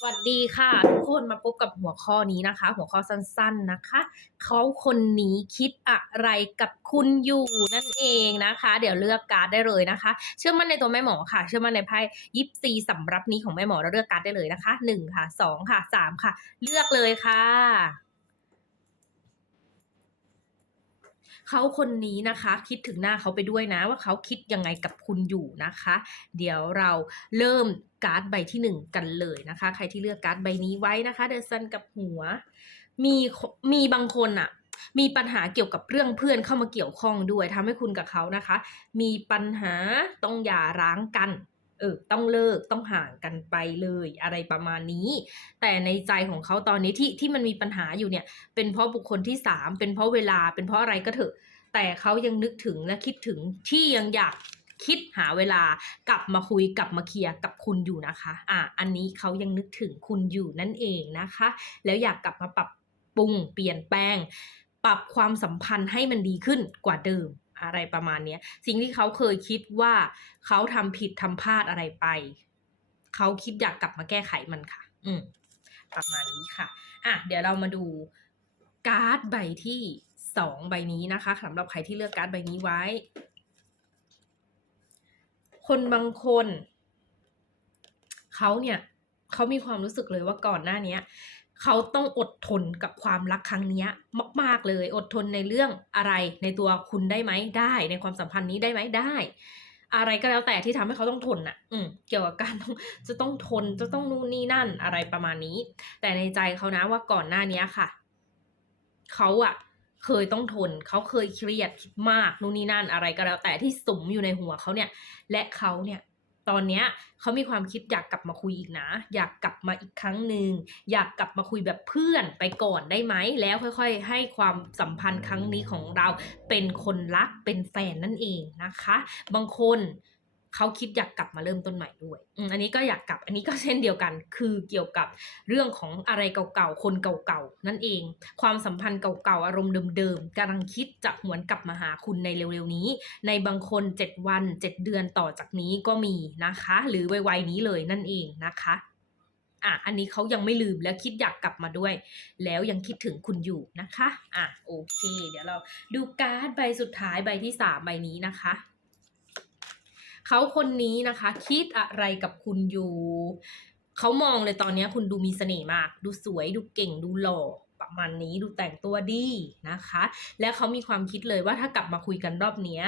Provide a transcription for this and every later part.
สวัสดีค่ะ ทุกคนมาพบกับหัวข้อนี้นะคะ หัวข้อสั้นๆนะคะ เขาคนนี้คิดอะไรกับคุณอยู่นั่นเองนะคะ เดี๋ยวเลือกการ์ดได้เลยนะคะ เชื่อมั่นในตัวแม่หมอค่ะ เชื่อมั่นในไพ่ยิปซีสำรับนี้ของแม่หมอเราเลือกการ์ดได้เลยนะคะหนึ่งค่ะสองค่ะสามค่ะ เลือกเลยค่ะ เขาคนนี้นะคะ คิดถึงหน้าเขาไปด้วยนะ ว่าเขาคิดยังไงกับคุณอยู่นะคะ เดี๋ยวเราเริ่มการ์ดใบที่หนึ่งกันเลยนะคะ ใครที่เลือกการ์ดใบนี้ไว้นะคะเดซันกับหัว มีมีบางคนอะมีปัญหาเกี่ยวกับเรื่องเพื่อนเข้ามาเกี่ยวข้องด้วยทำให้คุณกับเขานะคะ มีปัญหาต้องหย่าร้างกัน เออต้องเลิกต้องห่างกันไปเลยอะไรประมาณนี้ แต่ในใจของเขาตอนนี้ที่ที่มันมีปัญหาอยู่เนี่ย เป็นเพราะบุคคลที่สามเป็นเพราะเวลาเป็นเพราะอะไรก็เถอะ แต่เขายังนึกถึงและคิดถึงที่ยังอยากคิดหาเวลากลับมาคุยกลับมาเคลียร์กับคุณอยู่นะคะ อะอันนี้เขายังนึกถึงคุณอยู่นั่นเองนะคะ แล้วอยากกลับมาปรับปรุงเปลี่ยนแปลง ปรับความสัมพันธ์ให้มันดีขึ้นกว่าเดิม อะไรประมาณเนี้ย สิ่งที่เขาเคยคิดว่าเขาทำผิดทำพลาดอะไรไป เขาคิดอยากกลับมาแก้ไขมันค่ะ อืม ประมาณนี้ค่ะ อะ เดี๋ยวเรามาดูการ์ดใบที่สองใบนี้นะคะสำหรับใครที่เลือกการ์ดใบนี้ไว้ คนบางคน เขาเนี่ย เขามีความรู้สึกเลยว่าก่อนหน้าเนี้ย เขาต้องอดทนกับความรักครั้งนี้มาก ๆ เลย อดทนในเรื่องอะไรในตัวคุณได้ไหมได้ ในความสัมพันธ์นี้ได้ไหมได้ อะไรก็แล้วแต่ที่ทำให้เขาต้องทนน่ะ อืมเกี่ยวกับการต้องจะต้องทนจะต้องนู่นนี่นั่นอะไรประมาณนี้ แต่ในใจเขานะว่าก่อนหน้านี้ค่ะ เขาอะเคยต้องทน เขาเคยเครียดคิดมากนู่นนี่นั่นอะไรก็แล้วแต่ที่สมอยู่ในหัวเขาเนี่ย และเขาเนี่ย ตอนเนี้ยเขามีความคิดอยากกลับมาคุยอีกนะ อยากกลับมาอีกครั้งหนึ่งอยากกลับมาคุยแบบเพื่อนไปก่อนได้ไหมแล้วค่อยๆ ให้ความสัมพันธ์ครั้งนี้ของเราเป็นคนรักเป็นแฟนนั่นเองนะคะ บางคน เขาคิดอยากกลับมาเริ่มต้นใหม่ด้วยอืมอันนี้ก็อยากกลับ อันนี้ก็เช่นเดียวกัน คือเกี่ยวกับเรื่องของอะไรเก่าๆ คนเก่าๆ นั่นเอง ความสัมพันธ์เก่าๆ อารมณ์เดิมๆกำลังคิดจะหวนกลับมาหาคุณในเร็วๆนี้ ในบางคน 7 วัน 7 เดือนต่อจากนี้ก็มีนะคะ หรือไวๆนี้เลยนั่นเองนะคะอะอันนี้เขายังไม่ลืมและคิดอยากกลับมาด้วย แล้วยังคิดถึงคุณอยู่นะคะ อะโอเค เดี๋ยวเราดูการ์ดใบสุดท้ายใบที่สามใบนี้นะคะ เขาคนนี้นะคะ คิดอะไรกับคุณอยู่ เขามองเลยตอนนี้คุณดูมีเสน่ห์มาก ดูสวยดูเก่งดูหล่อประมาณนี้ดูแต่งตัวดีนะคะ และเขามีความคิดเลยว่าถ้ากลับมาคุยกันรอบเนี้ย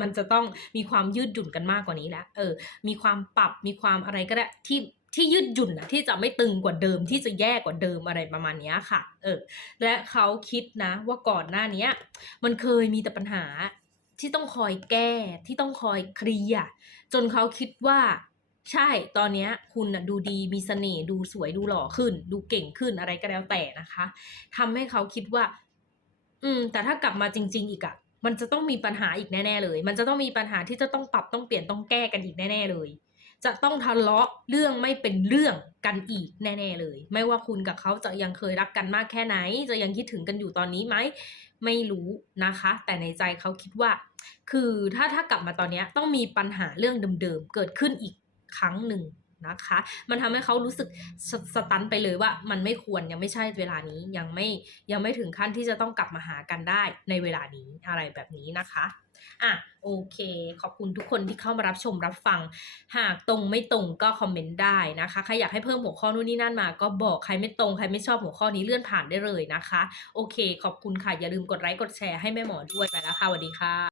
มันจะต้องมีความยืดหยุ่นกันมากกว่านี้แล้วเออ มีความปรับมีความอะไรก็ได้ที่ที่ยืดหยุ่นนะที่จะไม่ตึงกว่าเดิมที่จะแย่กว่าเดิมอะไรประมาณนี้ค่ะ เออ และเขาคิดนะว่าก่อนหน้านี้มันเคยมีแต่ปัญหา ที่ต้องคอยแก้ที่ต้องคอยเคลียร์จนเขาคิดว่าใช่ตอนนี้คุณน่ะดูดีมีเสน่ห์ดูสวยดูหล่อขึ้น ดูเก่งขึ้นอะไรก็แล้วแต่นะคะทำให้เขาคิดว่า อืม แต่ถ้ากลับมาจริง ๆ อีกอะมันจะต้องมีปัญหาอีกแน่ๆเลย มันจะต้องมีปัญหาที่จะต้องปรับต้องเปลี่ยนต้องแก้กันอีกแน่ๆเลย จะต้องทะเลาะเรื่องไม่เป็นเรื่องกันอีกแน่ ๆเลย ไม่ว่าคุณกับเขาจะยังเคยรักกันมากแค่ไหน จะยังคิดถึงกันอยู่ตอนนี้ไหม ไม่รู้นะคะ แต่ในใจเขาคิดว่า คือถ้าถ้ากลับมาตอนนี้ต้องมีปัญหาเรื่องเดิมๆเกิดขึ้นอีกครั้งหนึ่งนะคะ มันทำให้เขารู้สึกสสตันไปเลยว่ามันไม่ควรยังไม่ใช่เวลานี้ยังไม่ยังไม่ถึงขั้นที่จะต้องกลับมาหากันได้ในเวลานี้อะไรแบบนี้นะคะ อะโอเค ขอบคุณทุกคนที่เข้ามารับชมรับฟัง หากตรงไม่ตรงก็คอมเมนต์ได้นะคะใครอยากให้เพิ่มหัวข้อนู่นนี่นั่นมา ก็บอกใครไม่ตรงใครไม่ชอบหัวข้อนี้เลื่อนผ่านได้เลยนะคะ โอเค ขอบคุณค่ะอย่าลืมกดไลค์กดแชร์ให้แม่หมอด้วยไปแล้วค่ะสวัสดีค่ะ